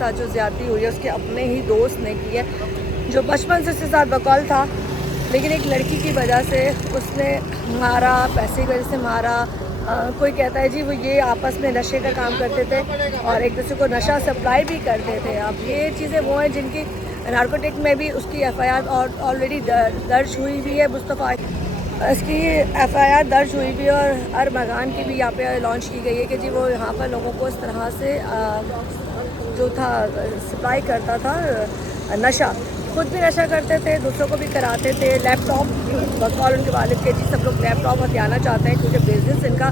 साथ जो ज़्यादती हुई है उसके अपने ही दोस्त ने की है, जो बचपन से उसके साथ बकौल था, लेकिन एक लड़की की वजह से उसने मारा, पैसे की वजह से मारा। कोई कहता है जी वो ये आपस में नशे का काम करते थे और एक दूसरे को नशा सप्लाई भी करते थे। अब ये चीज़ें वो हैं जिनकी नारकोटिक में भी उसकी एफआईआर और ऑलरेडी दर्ज हुई भी है। मुस्तफ़ा इसकी एफआईआर दर्ज हुई भी है और अरमगान की भी यहाँ पे लॉन्च की गई है कि जी वो यहाँ पर लोगों को इस तरह से जो था सप्लाई करता था नशा, खुद भी नशा करते थे, दूसरों को भी कराते थे। लैपटॉप बकौल उनके वालिद के जी सब लोग लैपटॉप हथियाना चाहते हैं क्योंकि बिजनेस इनका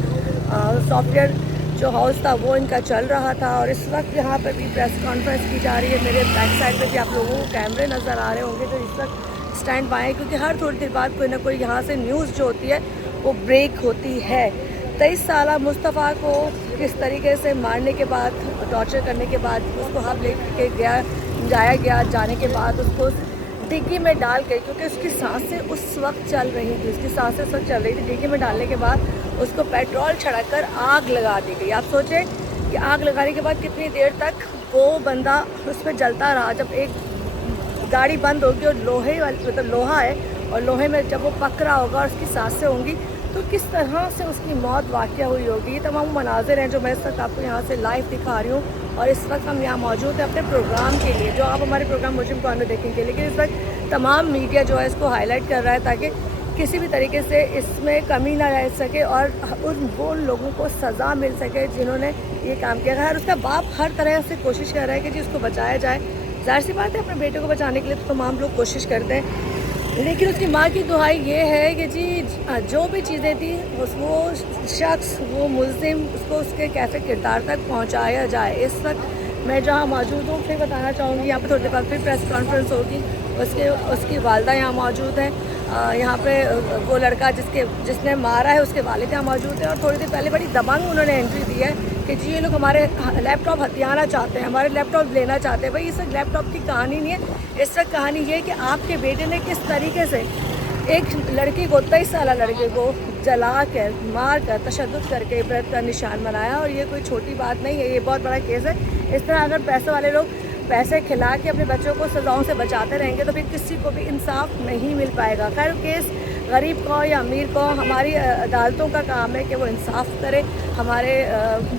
सॉफ्टवेयर जो हाउस था वो इनका चल रहा था। और इस वक्त यहाँ पर भी प्रेस कॉन्फ्रेंस की जा रही है। मेरे बैक साइड पे भी आप लोगों को कैमरे नज़र आ रहे होंगे जो इस वक्त स्टैंड बाय, क्योंकि हर थोड़ी देर बाद कोई ना कोई यहाँ से न्यूज़ जो होती है वो ब्रेक होती है। 23 साल मुस्तफ़ा को किस तरीके से मारने के बाद, टॉर्चर करने के बाद उसको हम ले के जाया गया, जाने के बाद उसको डिग्गी में डाल के, क्योंकि उसकी सांसें उस वक्त चल रही थी, उसकी सांसें उस वक्त चल रही थी, डिग्गी में डालने के बाद उसको पेट्रोल छिड़क आग लगा दी गई। आप सोचें कि आग लगाने के बाद कितनी देर तक वो बंदा उस पर जलता रहा। जब एक गाड़ी बंद होगी और लोहे वाली मतलब लोहा है और लोहे में जब वो पक रहा होगा और उसकी सांसें होंगी तो किस तरह से उसकी मौत वाक़या हुई होगी। ये तमाम मनाज़िर हैं जो मैं इस वक्त आपको यहाँ से लाइव दिखा रही हूँ। और इस वक्त हम यहाँ मौजूद हैं अपने प्रोग्राम के लिए, जो आप हमारे प्रोग्राम मुजरिम कॉर्नर देखेंगे, लेकिन इस वक्त तमाम मीडिया जो है इसको हाईलाइट कर रहा है ताकि किसी भी तरीके से इसमें कमी ना रह सके और वो लोगों को सज़ा मिल सके जिन्होंने ये काम किया। खैर उसका बाप हर तरह से कोशिश कर रहा है कि जी उसको बचाया जाए। ज़ाहिर सी बात है अपने बेटे को बचाने के लिए तो तमाम लोग कोशिश करते हैं, लेकिन उसकी माँ की दुहाई ये है कि जी जो भी चीज़ें थी वो शख्स, वो मुल्ज़िम, उसको उसके कैसे किरदार तक पहुँचाया जाए। इस वक्त मैं जहाँ मौजूद हूँ फिर बताना चाहूँगी, यहाँ पे थोड़ी देर बाद फिर प्रेस कॉन्फ्रेंस होगी। उसकी वालदा यहाँ मौजूद है, यहाँ पे वो लड़का जिसने मारा है उसके वालिद यहाँ मौजूद है। और थोड़ी देर पहले बड़ी दबंग उन्होंने एंट्री दी है कि जी ये लोग हमारे लैपटॉप हथियाना चाहते हैं, हमारे लैपटॉप लेना चाहते हैं। भाई इस वक्त लैपटॉप की कहानी नहीं है, इस वक्त कहानी ये है कि आपके बेटे ने किस तरीके से एक लड़की को, 23 साल लड़के को जला कर, मार कर, तशद्दुद करके इबरत का निशान बनाया। और ये कोई छोटी बात नहीं है, ये बहुत बड़ा केस है। इस तरह अगर पैसे वाले लोग पैसे खिला के अपने बच्चों को सज़ाओं से बचाते रहेंगे तो फिर किसी को भी इंसाफ नहीं मिल पाएगा। खैर केस गरीब को या अमीर को, हमारी अदालतों का काम है कि वो इंसाफ करे, हमारे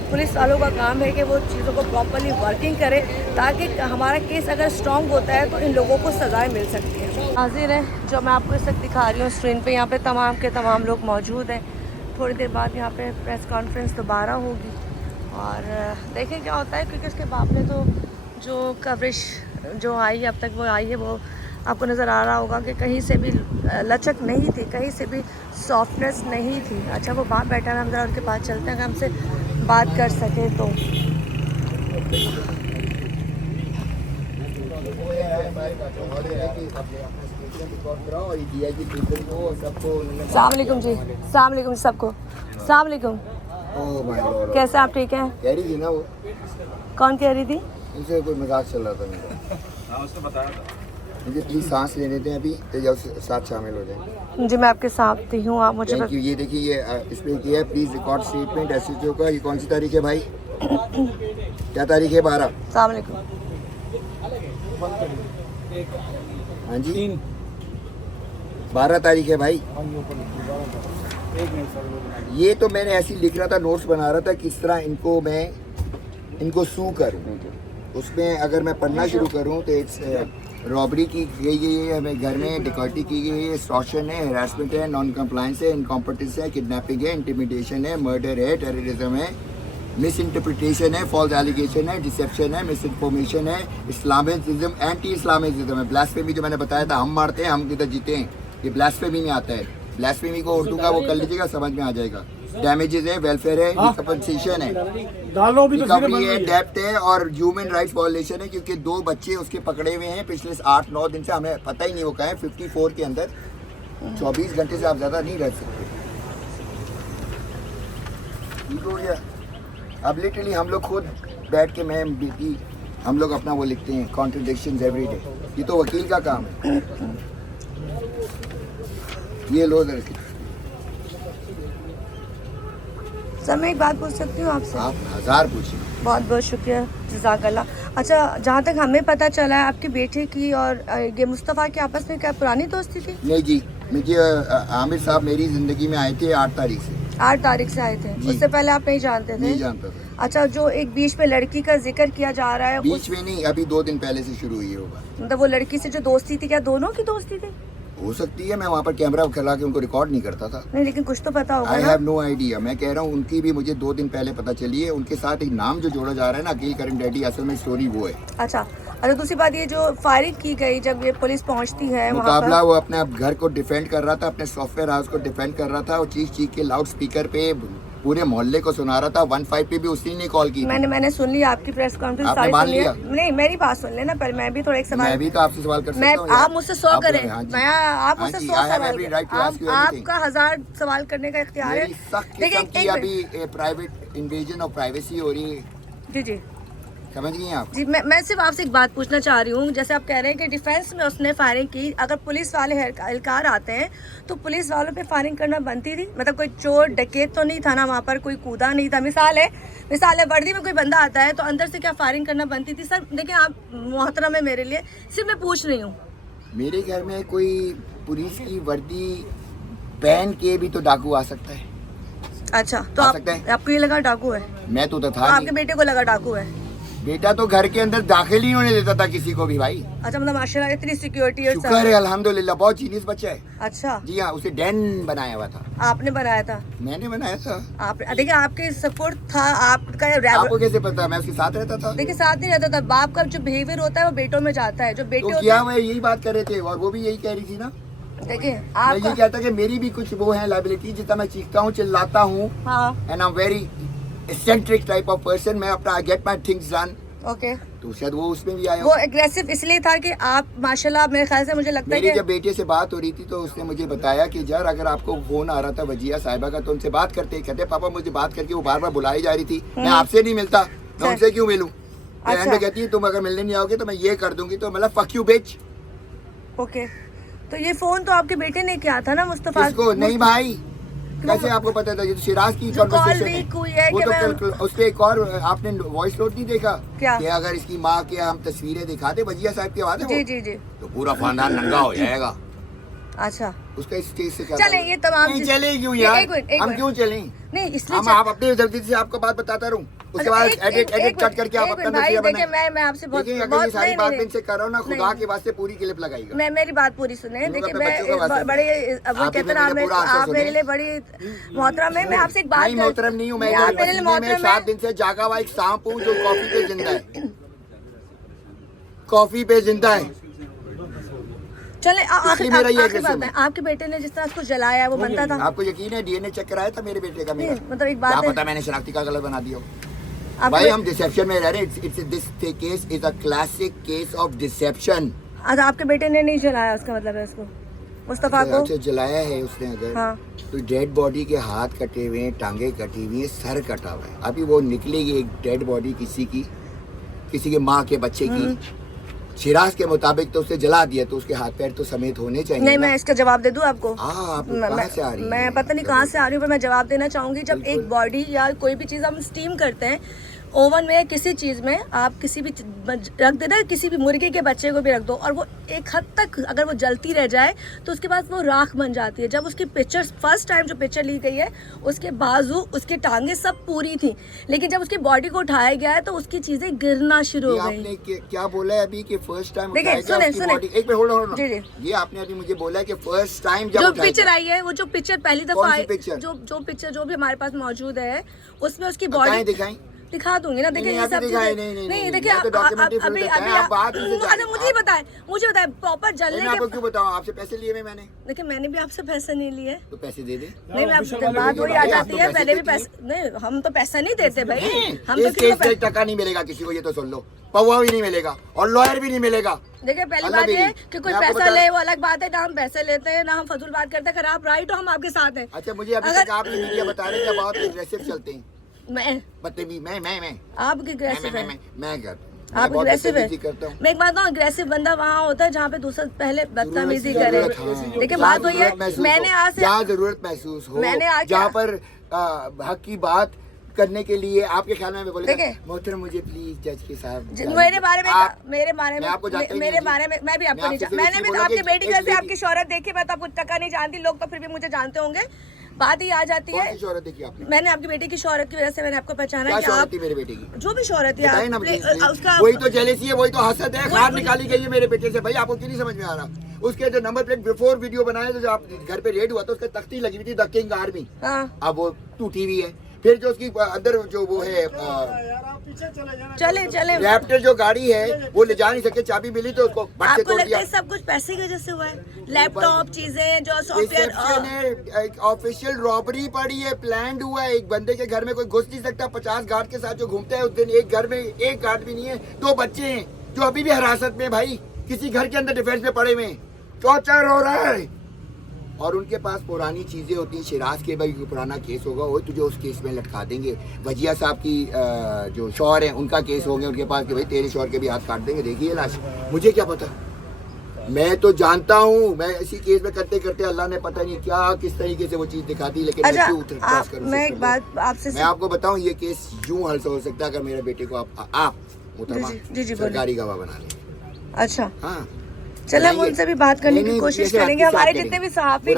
पुलिस वालों का काम है कि वो चीज़ों को प्रॉपर्ली वर्किंग करे ताकि हमारा केस अगर स्ट्रॉन्ग होता है तो इन लोगों को सज़ाएं मिल सकती हैं। हाजिर है जो मैं आपको इस वक्त दिखा रही हूँ स्क्रीन पे, यहाँ पे तमाम के तमाम लोग मौजूद हैं। थोड़ी देर बाद यहाँ पे प्रेस कॉन्फ्रेंस दोबारा होगी और देखें क्या होता है, क्योंकि उसके बाप ने तो जो कवरेज जो आई है अब तक वो आई है, वो आपको नज़र आ रहा होगा कि कहीं से भी लचक नहीं थी, कहीं से भी सॉफ्टनेस नहीं थी। अच्छा वो बाप बैठा है, हम ज़रा उनके पास चलते हैं अगर हमसे बात कर सकें तो। सलाम अलैकुम जी, सलाम अलैकुम सबको, सलाम अलैकुम। कैसे आप ठीक हैं? कह रही थी ना वो, कौन कह रही थी? उनसे कोई मजाक चल रहा था मेरा। हाँ उसने बताया था मुझे प्लीज सांस लेने दें अभी तो जब साथ शामिल हो जाए। जी मैं आपके साथ ही हूँ, आप मुझे ये देखिए ये इस पे किया है, प्लीज रिकॉर्ड स्टेटमेंट एसएचओ का। ये कौन सी तारीख है भाई? क्या तारीख है? 12। सलाम अलैकुम। हाँ जी 12 तारीख है भाई। ये तो मैंने ऐसे लिख रहा था, नोट्स बना रहा था किस तरह इनको सू करूँ। उसमें अगर मैं पढ़ना शुरू करूँ तो इट्स रॉबरी की गई है, हमें घर में डिकॉटी की गई है, एक्सटॉर्शन है, हरासमेंट है, नॉन कंप्लायंस है, इनकॉम्पिटेंस है, किडनैपिंग है, इंटिमिडेशन है, मर्डर है, टेररिज्म है, मिस इंटरप्रिटेशन है, फॉल्स एलिगेशन है, डिसेप्शन है, मिस इन्फॉर्मेशन है, इस्लामिज्म, एंटी इस्लामिज्म है, ब्लास्फेमी जो मैंने बताया था, हम मारते हैं हम किधर जीते हैं, ये ब्लास्फेमी में आता है। ब्लास्फेमी को उर्दू का वो कर लीजिएगा, समझ में आ जाएगा। डैमेजेस है, वेलफेयर है, कंपनसेशन है, रिकवरी है, डेप्ट है और ह्यूमन राइट्स वायलेशन है, क्योंकि 2 बच्चे उसके पकड़े हुए हैं पिछले 8-9 दिन से, हमें पता ही नहीं वो कहाँ है। 54 के अंदर 24 घंटे से आप ज़्यादा नहीं रह सकते। ठीक हो गया। अब लिटरली हम लोग खुद बैठ के मैं बीती हम लोग अपना वो लिखते हैं, कॉन्ट्रडिक्शंस एवरी डे। ये तो वकील का काम है। ये लो लड़के। सर मैं एक बात पूछ सकती हूँ आपसे? आप 1000 पूछिए। बहुत बहुत शुक्रिया, जज़ाकल्लाह। अच्छा, जहाँ तक हमें पता चला है आपके बेटे की और ये मुस्तफ़ा की आपस में क्या पुरानी दोस्ती थी? नहीं जी, मुझे आमिर साहब मेरी ज़िंदगी में आए थे 8 तारीख से। 8 तारीख से आए थे, जी। उससे पहले आप नहीं जानते थे? नहीं जानता था। अच्छा, जो एक बीच में लड़की का जिक्र किया जा रहा है बीच में नहीं, अभी 2 दिन पहले से शुरू हुई है वो बात। मतलब वो लड़की से जो दोस्ती थी, क्या दोनों की दोस्ती थी? हो सकती है, मैं वहाँ पर कैमरा खड़ा के उनको रिकॉर्ड नहीं करता था। नहीं, लेकिन कुछ तो पता होगा आई ना। Have no idea. मैं कह रहा हूँ उनकी भी मुझे 2 दिन पहले पता चली है। उनके साथ एक नाम जो जोड़ा जा रहा है ना, अकील करीम डैडी, असल में स्टोरी वो है। अच्छा, और दूसरी बात ये जो फायरिंग की गई जब ये पुलिस पहुंचती है वहाँ मुकाबला पर, वो अपने घर को डिफेंड कर रहा था, अपने सॉफ्टवेयर हाउस को डिफेंड कर रहा था और चीख चीख के लाउड स्पीकर पे पूरे मोहल्ले को सुना रहा था। 15 पे भी उसी ने कॉल की थी। मैंने सुन लिया आपकी प्रेस कॉन्फ्रेंस, आपने सारी मान सुन लिया। लिया? नहीं, मेरी बात सुन लेना, पर मैं भी थोड़ा एक सवाल, मैं भी तो आपसे सवाल कर मैं सकता हूँ यार। आप मुझसे 100 करें, हाँ जी। मैं आप हाँ मुझसे जी, 100 I have सवाल every करें, right to ask you anything। आपका 1000 सवाल करने का इख्तियार है। मेरी सख्त देखिए, किस्म की एक अभी प्राइवेट इन्वेजन ऑफ प्राइवेसी हो रही है, जी जी समझ गई आप? जी, मैं सिर्फ आपसे एक बात पूछना चाह रही हूँ। जैसे आप कह रहे हैं कि डिफेंस में उसने फायरिंग की, अगर पुलिस वाले एहलकार आते हैं तो पुलिस वालों पे फायरिंग करना बनती थी? मतलब कोई चोर डकैत तो नहीं था ना वहाँ पर, कोई कूदा नहीं था? मिसाल है वर्दी में कोई बंदा आता है तो अंदर से क्या फायरिंग करना बनती थी? सर देखिए, आप मोहतरम है मेरे लिए, सिर्फ मैं पूछ रही हूँ। मेरे घर में कोई पुलिस की वर्दी पहन के भी तो डाकू आ सकता है। अच्छा, तो आ सकता है। आपको ये लगा डाकू है? मैं तो था आपके नहीं। बेटे को लगा डाकू है? बेटा तो घर के अंदर दाखिल ही होने देता था किसी को भी भाई। अच्छा, मतलब माशाल्लाह इतनी सिक्योरिटी है शुक्र है अल्हम्दुलिल्लाह, बहुत जीनियस बच्चा है। अच्छा, जी हाँ, उसे डैन बनाया हुआ था। आपने बनाया था? मैंने बनाया था। आप देखिए, आपके सपोर्ट था आपका। आपको कैसे पता? मैं उसके साथ रहता था। देखिए, साथ नहीं रहता था। बाप का जो बिहेवियर होता है वो बेटों में जाता है, जो बेटे तो होते क्या हैं। मैं यही बात कर रहे थे और वो भी यही कह रही थी ना। देखिए मैं आपका, ये कहता कि मेरी भी कुछ वो है लाइबिलिटी, जितना मैं चीखता हूँ चिल्लाता हूँ, हाँ, and I am very eccentric type of person. मैं अपना I get my things done, okay. तो शायद वो उसमें भी आया। वो एग्रेसिव इसलिए था कि आप माशाल्लाह, मेरे ख्याल से मुझे लगता है मेरी कि जब बेटे से बात हो रही थी तो उसने मुझे बताया कि यार अगर आपको फोन आ रहा था वजिया साहिबा का तो उनसे बात करते। कहते पापा मुझे बात करके वो बार बार बुलाई जा रही थी, मैं आपसे नहीं मिलता, मैं उनसे क्यों मिलूं? तो अच्छा। एंड में कहती है तुम अगर मिलने नहीं आओगे तो मैं ये कर दूंगी। तो मतलब फक यू बिच। ओके, तो ये फोन तो आपके बेटे ने किया था ना मुस्तफा? किसको? नहीं भाई, कैसे आपको पता था? ये तो शिराज की जो कॉल कॉन्वर्सेशन है। लीक हुई है वो कि तो मैं, उस पे एक और आपने वॉइस नोट नहीं देखा क्या? कि अगर इसकी माँ के हम तस्वीरें दिखाते वजिया साहब की आवाज है जी वो, जी जी, तो पूरा खानदान नंगा हो जाएगा। अच्छा उसका इस चीज से क्या चलें, ताल्लुक? ये तमाम नहीं चीज़- चले क्यों एक यार? मिनट, एक हम मिनट। क्यों चलें? नहीं, इसलिए हम आप अपने जल्दी से आपको बात बताता रहूं, उसके बाद एडिट कट करके आप अपना भाई नजरिया देखिए, बनाएं। मैं आपसे बहुत देखिए अगर बहुत ये सारी नहीं, बात नहीं, इनसे कर रहा हूं ना, खुदा नहीं। के वास्ते पूरी क्लिप लगाएगा। मैं मेरी बात पूरी सुने। तुम देखिए, अपने बच्चों का मैं वास्ता बड़े सुनो। वो आप कहते भी हैं मेरे पूरा आंसर आप मेरे सुने। लिए बड़ी मोहतरम है। मैं आपसे एक बात नहीं मोहतरम नहीं हूँ मैं, आप मेरे लिए मोहतरम 7 है। दिन से जागा हुआ एक सांप हूँ जो कॉफी पे जिंदा है। कॉफी पे जिंदा है। चले इसलिए मेरा ये आखिरी aggressive बात है, आपके बेटे ने जिस तरह उसको जलाया वो बनता था? आपको यकीन है डीएनए चेक कराया था मेरे बेटे का मेरा? नहीं, मतलब एक क्या बात है, पता मैंने शनाख्ती का गलत बना दिया हो। आपके भाई बे- हम डिसेप्शन में रह रहे हैं। It's this case is a classic case of deception. अच्छा, आपके बेटे ने नहीं जलाया, उसका मतलब है उसको, मुस्तफा को? अच्छा जलाया है उसने अगर, हाँ। तो डेड बॉडी के हाथ कटे हुए हैं, टांगे कटी हुई हैं, सर कटा हुआ है। अभी वो निकलेगी एक डेड बॉडी किसी के माँ के बच्चे की। शिराज के मुताबिक तो उसे जला दिया, तो उसके हाथ पैर तो समेत होने चाहिए नहीं, ना। मैं इसका जवाब दे दूं आपको? आप मैं कहाँ से आ रही मैं हैं? पता नहीं कहाँ से आ रही हूँ, पर मैं जवाब देना चाहूंगी। जब बिल्कुल। एक बॉडी या कोई भी चीज़ हम स्टीम करते हैं ओवन में या किसी चीज़ में, आप किसी भी रख देना, किसी भी मुर्गे के बच्चे को भी रख दो और वो एक हद तक अगर वो जलती रह जाए तो उसके बाद वो राख बन जाती है। जब उसकी पिक्चर फर्स्ट टाइम जो पिक्चर ली गई है, उसके बाजू, उसके टांगे सब पूरी थी, लेकिन जब उसकी बॉडी को उठाया गया है तो उसकी चीज़ें गिरना शुरू ये हो गई। आपने क्या बोला है अभी कि फर्स्ट टाइम देखिए, उठाया गया सुने, उसकी सुने। बॉडी? एक मिनट होल्ड जी, जी। ये आपने अभी मुझे बोला है कि फर्स्ट टाइम जब जो उठाया पिक्चर गया। आई है, वो जो पिक्चर पहली कौन दफा सी आई, पिक्चर? जो पिक्चर जो भी हमारे पास मौजूद है उसमें उसकी बताएं, बॉडी दिखाएं। दिखा दूंगी ना। देखिए नहीं, ये अभी सब दिखाएं, चीजें नहीं, देखिए, मैं तो documentary film अभी देखता अभी है, आप बात मुझसे अच्छा, मुझे बताए प्रॉपर जलने मैं आपको के। क्यों बताऊं? आपसे पैसे लिए हुए मैंने, देखिए, मैंने भी आपसे पैसे नहीं लिए। तो पैसे दे दे। नहीं, मैं आपसे बात वाले वही को आ बताइए, जाती आप है, तो पहले भी पैसे पैसे नहीं, हम तो पैसा नहीं देते भाई, हम तो इस किसी को केस से टका नहीं मिलेगा किसी को, ये तो सुन लो। पौवा भी नहीं मिलेगा और लॉयर भी नहीं मिलेगा। देखिए, पहली अल्लाह बात ये मेरी, कि कोई मैं आपको पैसा बता- ले वो अलग बात है, ना हम पैसे लेते हैं ना हम फजूल बात करते हैं। अगर आप राइट हो, हम आपके साथ हैं। अच्छा मुझे अभी अगर- तक आप ये मीडिया बता रहे हैं कि बहुत एग्रेसिव चलते हैं, मैं बदतमीजी। मैं आप एग्रेसिव है, मैं करता हूं। मैं आप बहुत एग्रेसिव है। बदतमीजी करता हूं। मैं एक बात बताऊं, एग्रेसिव बंदा वहाँ होता है जहाँ पे दूसरा पहले बदतमीजी करे। जरूरत, हाँ। देखिए, जहाँ बात वही है, जरूरत महसूस मैंने हो, आज से जहाँ जरूरत महसूस हो, मैंने आज जहाँ पर हक की बात करने के लिए आपके ख्याल में बोलेगा देखिए। मोहतरम मुझे प्लीज जज के साहब मेरे बारे में आप- मेरे बारे में मैं आपको जानता ही मेरे नहीं बारे में मैं भी आपको मैं नहीं आपसे जानती। मैंने सिर्फ भी तो बोला आपकी कि बेटी एक जैसे lady- आपकी शोहरत देखी, मैं तो आपको टका नहीं जानती, लोग तो फिर भी मुझे जानते होंगे। बात ही आ जाती कौन है, सी शोहरत देखी आपने? मैंने आपकी बेटी की शोहरत की वजह से मैंने आपको पहचाना क्या कि शोहरत आप थी मेरे बेटे की? जो भी शोहरत है बताइए ना आपने- please, please। उसका वही तो जेलेसी है, वही तो हसद है, खार निकाली गई है मेरे बेटे से। भाई आपको क्यों नहीं समझ में आ रहा? उसके जो नंबर प्लेट बिफोर वीडियो बनाए थे, जो आप घर पे रेड हुआ था, उसके तख्ती लगी हुई थी द किंग आर्मी। हाँ अब वो टूटी हुई है। फिर जो उसकी अंदर जो वो है चले चले रैप्टर जो गाड़ी है वो ले जा नहीं सके, चाबी मिली तो उसको बट से आपको तोड़ लगता दिया। है सब कुछ पैसे की वजह से हुआ है? लैपटॉप चीजें जो सॉफ्टवेयर रिसेप्शन है, एक ऑफिशियल रॉबरी पड़ी है, प्लान्ड हुआ है। एक बंदे के घर में कोई घुस नहीं सकता। 50 गार्ड के साथ जो घूमता है, उस दिन एक घर में एक गार्ड भी नहीं है, 2 बच्चे हैं जो अभी भी हिरासत में, भाई किसी घर के अंदर डिफेंस में पड़े हुए हैं। टॉर्चर हो रहा है और उनके पास पुरानी चीजें होती हैं। शिराज के भाई पुराना केस होगा, वो तुझे उस केस में लटका देंगे। वजिया साहब की जो शौहर है उनका केस होंगे उनके पास कि भाई तेरे शौहर के भी हाथ काट देंगे। देखिए लाश, मुझे क्या पता, मैं तो जानता हूँ। मैं इसी केस में करते करते अल्लाह ने पता नहीं क्या किस तरीके से वो चीज दिखा दी। लेकिन अच्छा, मैं क्यों क्रॉस करूं मैं एक system को? बात आपसे मैं आपको बताऊं, ये केस यूं हल हो सकता है अगर मेरे बेटे को आप मुहतरमा जी, सरकारी गवाह बना लें। अच्छा हाँ चलो हम उनसे भी बात करने की कोशिश करेंगे। हमारे जितने भी सहाफी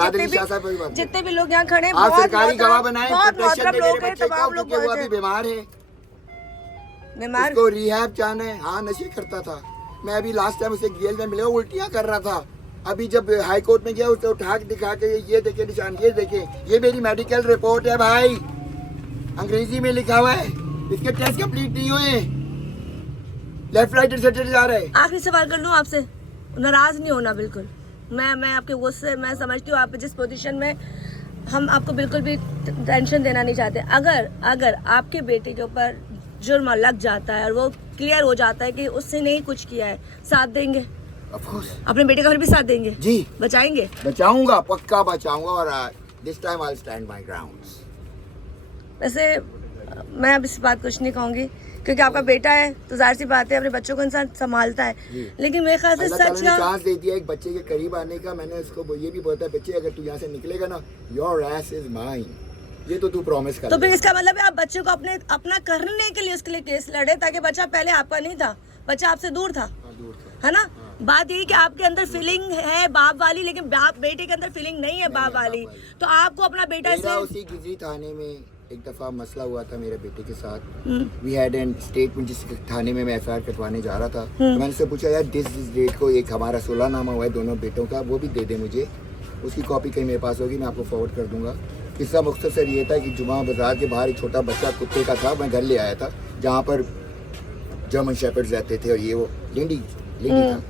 जितने भी लोग यहाँ खड़े हैं, आप बहुत सरकारी गवाह बनाए, बहुत प्रोटेक्शन मोहतरम दे मेरे लोग हैं, बच्चे को, तमाम लोग क्योंकि वो बहुत अभी हैं। बीमार है। बीमार उसको रिहैब जाना है। हाँ नशे करता था। मैं अभी लास्ट टाइम उसे जेल में मिला, उल्टियाँ कर रहा था। अभी जब हाई कोर्ट में गया, उसे उठा के दिखा के ये देखे निशान, ये देखे, ये मेरी मेडिकल रिपोर्ट है भाई, अंग्रेजी में लिखा हुआ है। इसके टेस्ट कंप्लीट नहीं हुए, लेफ्ट राइट सेटर जा रहे हैं। आखिरी सवाल कर लूँ आपसे, नाराज नहीं होना बिल्कुल। मैं आपके गुस्से, मैं समझती हूँ आप जिस पोजीशन में, हम आपको बिल्कुल भी टेंशन देना नहीं चाहते। अगर आपके बेटे के ऊपर जुर्म लग जाता है और वो क्लियर हो जाता है कि उसने नहीं कुछ किया है, साथ देंगे? Of course। अपने बेटे का फिर भी साथ देंगे? जी बचाएंगे? बचाऊंगा, पक्का बचाऊंगा। और this time I stand my grounds. वैसे मैं अब इस बात कुछ नहीं कहूँगी क्योंकि आपका बेटा है तो जाहिर सी बात है अपने बच्चों को इंसान संभालता है, लेकिन मेरे ख्याल से अल्लाह सच ताला ने का चांस दे दिया एक बच्चे के करीब आने का। मैंने उसको ये भी बोला, बच्चे अगर तू यहाँ से निकलेगा ना, योर एस इज माइन, ये तो तू प्रॉमिस कर। तो फिर इसका मतलब है आप बच्चे को अपना करने के लिए उसके लिए केस लड़े, ताकि बच्चा पहले आपका नहीं था, बच्चा आपसे दूर था, है ना? बात यही कि आपके अंदर फीलिंग है बाप वाली, लेकिन बाप बेटे के अंदर फीलिंग नहीं है बाप वाली। तो आपको अपना बेटा मेरा से उसी गिजरी थाने में एक दफा मसला हुआ था मेरे बेटे के साथ। वी हैड एन स्टेटमेंट, जिस थाने में मैं एफआईआर कटवाने जा रहा था। तो मैंने उससे पूछा, यार दिस डेट को एक हमारा सुलहनामा हुआ है दोनों बेटों का, वो भी दे दे मुझे। उसकी कॉपी कहीं मेरे पास होगी, मैं आपको फॉरवर्ड कर दूंगा। किस्सा मुख्तसर ये था कि जुमा बाजार के बाहर एक छोटा बच्चा कुत्ते का था, मैं घर ले आया था, जहाँ पर जर्मन शेपर्ड्स रहते थे और ये वो लेडी था।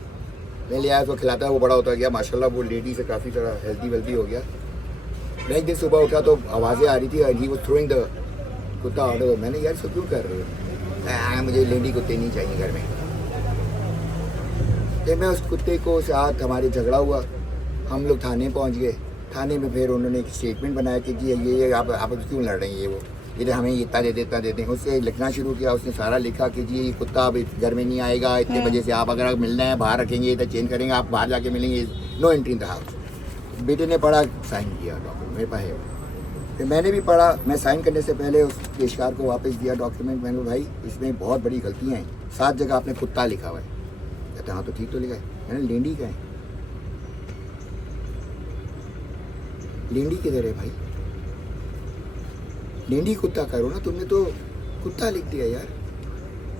मैं ले आया तो खिलाता, वो बड़ा होता गया माशाल्लाह, वो लेडी से काफ़ी ज़रा हेल्दी वेल्दी हो गया। मैं एक दिन सुबह उठा तो आवाज़ें आ रही थी, ही वाज थ्रोइंग द कुत्ता ऑर्डर। मैंने यार इसको क्यों कर रहे हो? मुझे लेडी कुत्ते नहीं चाहिए घर में। फिर मैं उस कुत्ते को साथ हमारे झगड़ा हुआ, हम लोग थाने पहुंच गए। थाने में फिर उन्होंने एक स्टेटमेंट बनाया कि जी ये आप क्यों लड़ रही हैं, ये वो इधर हमें इतना दे दें। उससे लिखना शुरू किया, उसने सारा लिखा कि जी ये कुत्ता अब घर में नहीं आएगा, इतने बजे से आप अगर मिलना है बाहर रखेंगे, इधर चेंज करेंगे, आप बाहर जाके मिलेंगे, no entry in the house. बेटे ने पढ़ा, साइन किया डॉक्यूमेंट मेरे पास है। फिर मैंने भी पढ़ा, मैं साइन करने से पहले उस पेशकार को वापस दिया डॉक्यूमेंट। मैंने भाई इसमें बहुत बड़ी गलतियाँ हैं, 7 जगह आपने कुत्ता लिखा हुआ है। कहते हाँ तो ठीक तो लिखा है। मैंने लेंडी का है, लेंडी किधर है भाई? लेंडी कुत्ता करो ना, तुमने तो कुत्ता लिख दिया यार।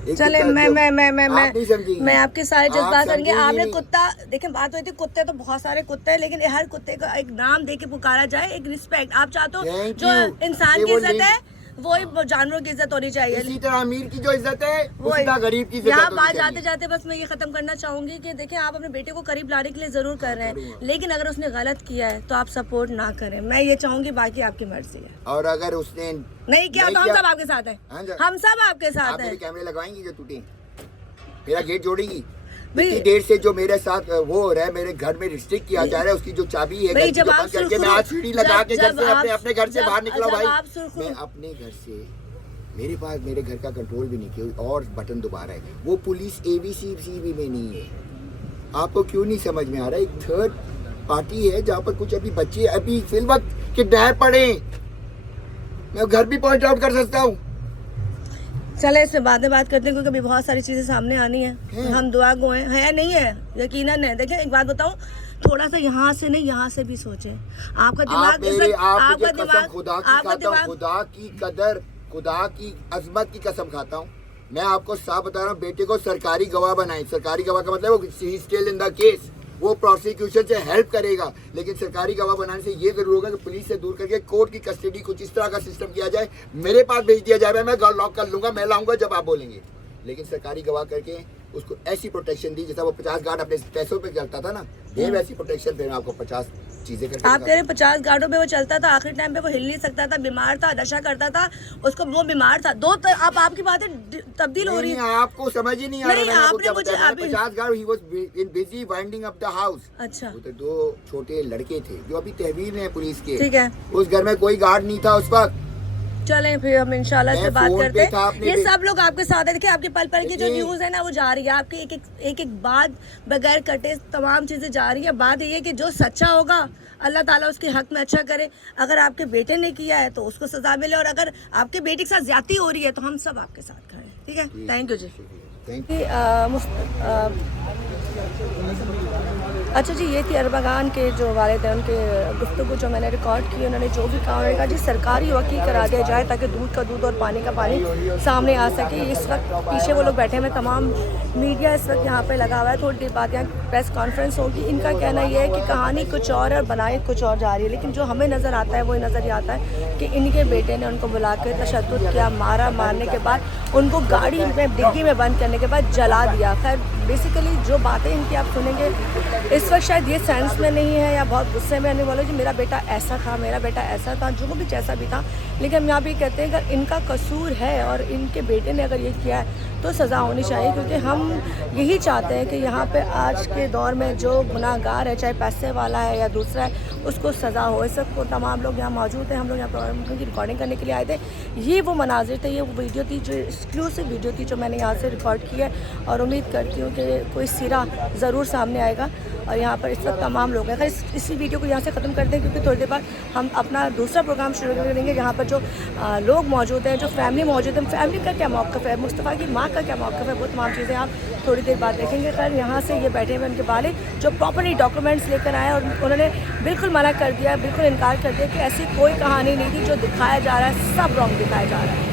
चले मैं आपके सारे जज्बात करेंगे। आपने समझेंगे कुत्ता देखें, बात हुई थी कुत्ते तो बहुत सारे कुत्ते हैं, लेकिन हर कुत्ते का एक नाम दे के पुकारा जाए, एक रिस्पेक्ट। आप चाहते हो Thank जो you। इंसान की वो इज्जत है वही जानवरों की इज्जत होनी चाहिए। इसी तरह अमीर की जो इज्जत है वही। उसी तरह गरीब की इज्जत यहाँ होनी बात चाहिए। जाते जाते बस मैं ये खत्म करना चाहूंगी कि देखिए आप अपने बेटे को करीब लाने के लिए जरूर कर रहे हैं, लेकिन अगर उसने गलत किया है तो आप सपोर्ट ना करें। मैं ये चाहूंगी, बाकी आपकी मर्जी है। और अगर उसने नहीं किया तो हम सब आपके साथ हैं, हाँ जी। हम सब आपके साथ आप हैं। मेरे कैमरे लगवाएंगी जो टूटे, मेरा गेट जोड़ेगी। भाई- इतनी देर से जो मेरे साथ वो हो रहा है, मेरे घर में रिस्ट्रिक्ट किया जा रहा है, उसकी जो चाबी है भाई, घर की, जब जो आप बंद करके सुरखरू- मैं आज सीढ़ी लगा के घर जब से आप- अपने घर से जब- बाहर निकला जब भाई। आप सुरखरू- मैं अपने घर से, मेरे पास मेरे घर का कंट्रोल भी नहीं किया और बटन दोबारा है। वो पुलिस ABC भी में नहीं है। आपको क्यों नहीं समझ में आ रहा है? एक थर्ड पार्टी है जहाँ पर कुछ अभी बच्चे अभी फिल वक्त किडनैप पड़े, मैं घर भी पॉइंट आउट कर सकता हूँ। चले इसमें बाद में बात करते हैं, क्योंकि अभी बहुत सारी चीजें सामने आनी है। हम दुआ गो हैं, है नहीं है, यकीनन है। देखिए एक बात बताऊं, थोड़ा सा यहाँ से नहीं यहाँ से भी सोचें। आपका दिमाग आपका दिमाग खुदा की कदर, खुदा की अजमत की कसम खाता हूँ। मैं आपको साफ बता रहा हूँ, बेटे को सरकारी गवाह बनाए। सरकारी गवाह का मतलब वो स्टिल इन द केस, वो प्रोसिक्यूशन से हेल्प करेगा, लेकिन सरकारी गवाह बनाने से ये जरूर होगा कि पुलिस से दूर करके कोर्ट की कस्टडी कुछ इस तरह का सिस्टम किया जाए, मेरे पास भेज दिया जाए, मैं लॉक कर लूंगा, मैं लाऊंगा जब आप बोलेंगे। लेकिन सरकारी गवाह करके उसको ऐसी प्रोटेक्शन दी, जैसा वो 50 गार्ड अपने पैसों पे चलता था ना, ये वैसी प्रोटेक्शन। फिर आपको 50 चीजें करके आप कह रहे 50 गार्डों पे वो चलता था, आखिरी टाइम पे वो हिल नहीं सकता था, बीमार था, नशा करता था, उसको वो बीमार था। दो आप आपकी बातें तब्दील हो रही है। आपको समझ ही नहीं आ रहा। आपने मुझे 50 guard, he was busy winding up the house. अच्छा, वो तो 2 छोटे लड़के थे जो अभी तहवीर में है पुलिस के। ठीक है, उस घर में कोई गार्ड नहीं था उस वक्त। चलें फिर हम इंशाल्लाह से बात करते हैं। ये भी... सब लोग आपके साथ है। देखिए आपकी पल पल की जो न्यूज़ है ना, वो जा रही है आपकी एक बात बगैर कटे तमाम चीज़ें जा रही है। बात ये है कि जो सच्चा होगा अल्लाह ताला उसके हक में अच्छा करे। अगर आपके बेटे ने किया है तो उसको सजा मिले, और अगर आपके बेटे के साथ ज्यादती हो रही है तो हम सब आपके साथ खड़े हैं। ठीक है, थैंक यू जी। अच्छा जी, ये थी अरबागान के जो वालिद हैं, उनके गुफ्तगू जो मैंने रिकॉर्ड की। उन्होंने जो भी कहा, उन्होंने कहा जी सरकारी वकील करा दिया जाए ताकि दूध का दूध और पानी का पानी सामने आ सके। इस वक्त पीछे वो लोग बैठे हैं, तमाम मीडिया इस वक्त यहाँ पे लगा हुआ है। थोड़ी देर बाद यहाँ प्रेस कॉन्फ्रेंस होगी। इनका कहना ये है कि कहानी कुछ और बनाए कुछ और जा रही है, लेकिन जो हमें नज़र आता है वो नज़र ये आता है कि इनके बेटे ने उनको बुला कर तशद्दुद किया, मारा, मारने के बाद उनको गाड़ी में डिग्गी में बंद करने के बाद जला दिया। खैर बेसिकली जो बातें इनकी आप सुनेंगे इस वक्त शायद ये सेंस में नहीं है या बहुत गुस्से में आने वाले कि मेरा बेटा ऐसा था, मेरा बेटा ऐसा था, जो भी जैसा भी था। लेकिन हम यहाँ भी कहते हैं अगर इनका कसूर है और इनके बेटे ने अगर ये किया है तो सज़ा होनी चाहिए, क्योंकि हम यही चाहते हैं कि यहाँ पे आज के दौर में जो गुनाहगार है, चाहे पैसे वाला है या दूसरा है, उसको सज़ा हो। इस वक्त तमाम लोग यहाँ मौजूद हैं। हम लोग यहाँ प्रोग्राम की रिकॉर्डिंग करने के लिए आए थे। ये वो मनाजिर थे, ये वो वीडियो थी जो एक्सक्लूसिव वीडियो थी जो मैंने यहाँ से रिकॉर्ड की है, और उम्मीद करती हूँ कि कोई सिरा ज़रूर सामने आएगा। और यहाँ पर इस वक्त तमाम लोग हैं। खैर इसी वीडियो को यहाँ से ख़त्म करते हैं, क्योंकि थोड़ी देर बाद हम अपना दूसरा प्रोग्राम शुरू करेंगे जहाँ पर जो लोग मौजूद हैं, जो फैमिली मौजूद है, फैमिली का क्या मौक़िफ़ है, मुस्तफ़ा की माँ का क्या मौक़िफ़ है, वो तमाम चीज़ें आप थोड़ी देर बाद देखेंगे। खैर यहाँ से ये बैठे हुए उनके वालिद जो प्रॉपर्टी डॉक्यूमेंट्स लेकर आए, और उन्होंने बिल्कुल मना कर दिया, बिल्कुल इनकार कर दिया कि ऐसी कोई कहानी नहीं थी, जो दिखाया जा रहा है सब रॉन्ग दिखाया जा रहा है।